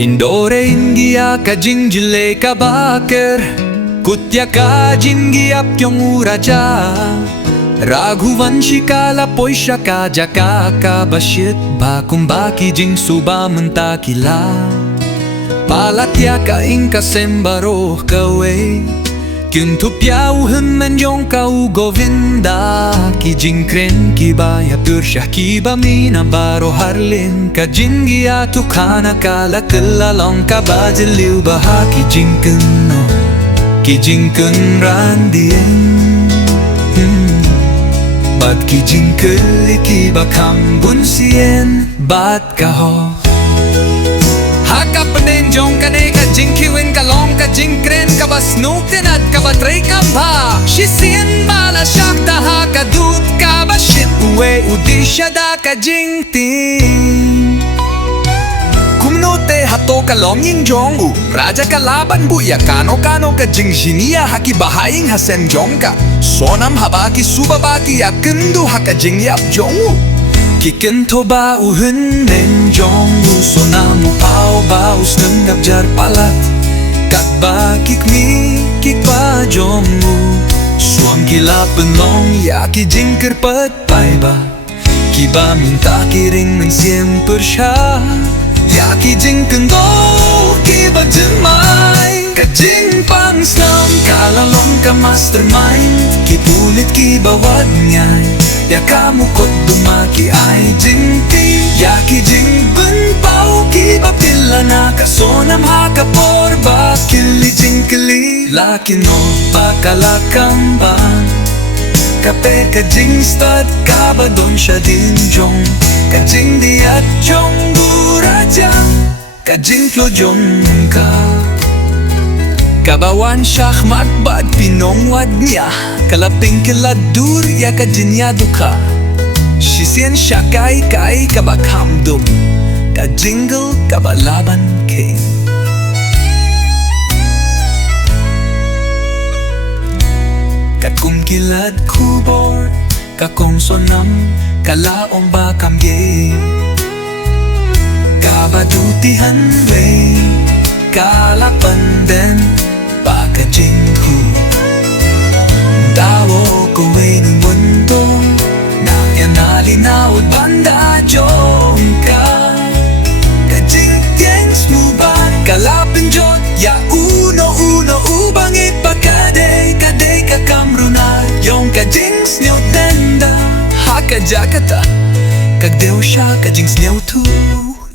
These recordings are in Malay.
Indore ka jingjyllei ka bakar Kutya ka jingiap yung Raja Raghuvanshi ka lapoy siya ka jaka ka bashit ba kumbaki jing suba mentakila Palatya ka inka sembaro kawe Kyuntupya uhen men jong ka Govinda Ki jing kren ki baya purshah ki ba mina baro harlin Ka jingia tukana ka lakalalong ka ba jiliw baha ki jing kuno Ki jing kun randien Bat ki jing kuli ki ba kambun sien Bat ka ho Haka panen jong ka ne ka jing kiwin ka long ka jing kren ka ba snukten at ka ba tray ka ba Shisien bala shakta haka dut ka ba shit uwe udisha da ka jing ting Kumnote hato ka long ying jong u Raja ka laban buya kano ka jing shinia haki bahaying hasen jong ka Sonam habaki subabaki ya kendu haka jingiap jong u Kikinto ba uhen nen jong u Sonamu pao ba usnengap jar palat Kat ba kikmi kikpa jong u Suam kila penong ya ki jingker pat pai ba Kiba minta kiring men siem persha Ya ki jing kendo kiba jemai Ka jing pang slam kalalong ka mastermind Kipulit kiba wad nyay Ya kamu kot dumaki ay jing ti Ya ki jing ben pao kiba pila na Kasonam haka porba kili jing kili Laki no bakalakang ba Kape ka jing stud kaba don siya din jong Ka jing di at jong Raja Ka jing flo jong ka Kabawan shahmat bad pinong wad niya Kalaping kiladur ya ka jinyado ka Shisien shakay kay kabakhamdum Ka jingle kabalaban king Kakum kilad kubor Kakong sonam kalaong bakam ye Kabadutihan we Kalapan den Baka jinghu Dawo ko we ng mundo Na yanalinaw banda jong ka Kajing tiengs mo ba Kalapin jot Ya uno ubang ipakade Kade ka kamruna Yung kajings niyo tenda Haka jakata Kagdew siya kajings niyo tu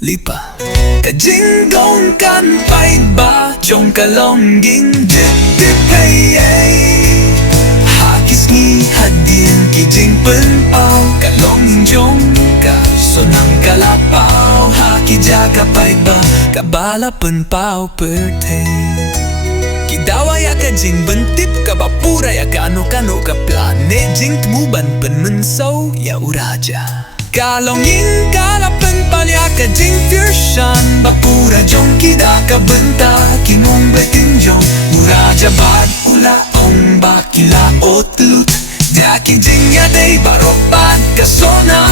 Lipa Kajing gong kan pai ba Chong ka long ging jet tip hey Hakis ni hadin Kijing pen pao Kalong jong ka Sonang kalapao Haki jaka pai ba Kabala pen pao perte Kidawa ya kajing bentip Kabapura ya kano ka plane Jing tmuban pen mensaw Ya uraja Kalong ing kalapan palya ka jing fiershan Bapura jong kida ka benta Kimong betin jong Uraja bad ula ong bakila otlut Daki jing ya day baropan kasona